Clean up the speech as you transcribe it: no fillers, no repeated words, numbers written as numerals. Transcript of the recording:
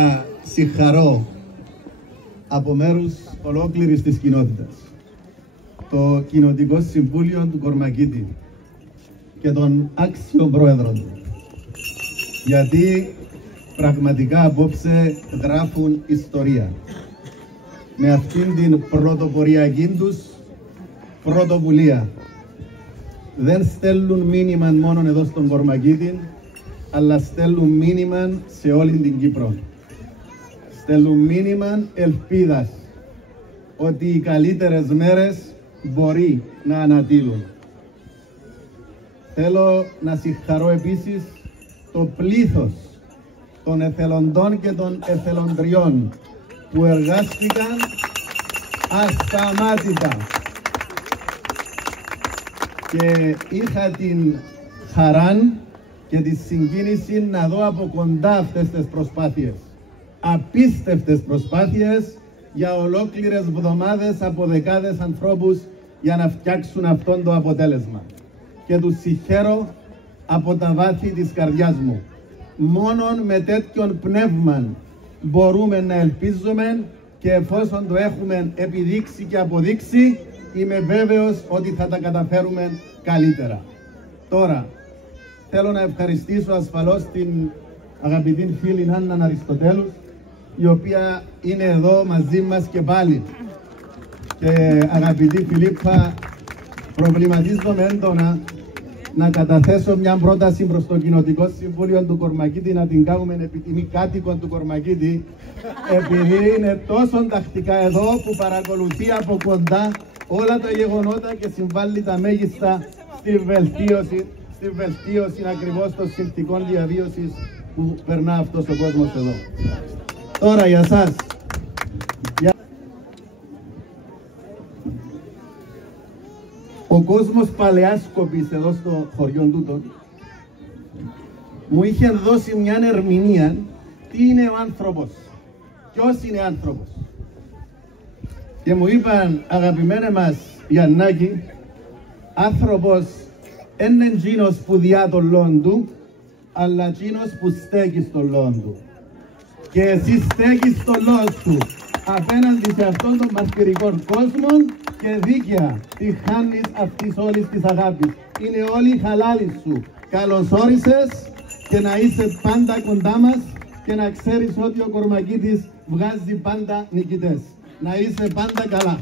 Να συγχαρώ από μέρους ολόκληρης της κοινότητας το Κοινοτικό Συμβούλιο του Κορμακίτη και τον άξιο πρόεδρο του, γιατί πραγματικά απόψε γράφουν ιστορία με αυτήν την πρωτοποριακή τους πρωτοβουλία. Δεν στέλνουν μήνυμα μόνο εδώ στον Κορμακίτη, αλλά στέλνουν μήνυμα σε όλη την Κύπρο. Στέλνουν μήνυμα ελπίδας ότι οι καλύτερες μέρες μπορεί να ανατείλουν. Θέλω να συγχαρώ επίσης το πλήθος των εθελοντών και των εθελοντριών που εργάστηκαν ασταμάτητα και είχα την χαρά και τη συγκίνηση να δω από κοντά αυτές τις προσπάθειες. Απίστευτες προσπάθειες για ολόκληρες εβδομάδες από δεκάδες ανθρώπους για να φτιάξουν αυτό το αποτέλεσμα. Και τους συγχαίρω από τα βάθη της καρδιάς μου. Μόνον με τέτοιον πνεύμα μπορούμε να ελπίζουμε, και εφόσον το έχουμε επιδείξει και αποδείξει, είμαι βέβαιος ότι θα τα καταφέρουμε καλύτερα. Τώρα, θέλω να ευχαριστήσω ασφαλώς την αγαπητή φίλη Άννα Αριστοτέλους, η οποία είναι εδώ μαζί μας και πάλι. Και αγαπητή Φιλίππα, προβληματίζομαι έντονα να καταθέσω μια πρόταση προς το Κοινοτικό Συμβούλιο του Κορμακίτη να την κάνουμε επιτιμή κάτοικων του Κορμακίτη, επειδή είναι τόσο τακτικά εδώ που παρακολουθεί από κοντά όλα τα γεγονότα και συμβάλλει τα μέγιστα στη βελτίωση ακριβώς των συνθηκών διαβίωσης που περνά αυτός ο κόσμος εδώ. Τώρα για σας. Ο κόσμος Παλαιάσκοπης εδώ στο χωριό τούτο μου είχε δώσει μια ερμηνεία τι είναι ο άνθρωπος, ποιος είναι άνθρωπος. Και μου είπαν, αγαπημένε μας Γιαννάκη, άνθρωπος είναι εκείνος που διά τον λόγον του, αλλά εκείνος που στέκει στον λόγον του. Και εσύ στέκεις στον λόγο σου απέναντι σε αυτόν τον μαρτυρικό κόσμο και δίκαια τη χάνεις αυτής όλης της αγάπης. Είναι όλοι οι χαλάλοι σου. Καλώς όρισες και να είσαι πάντα κοντά μας και να ξέρεις ότι ο Κορμακίτης βγάζει πάντα νικητές. Να είσαι πάντα καλά.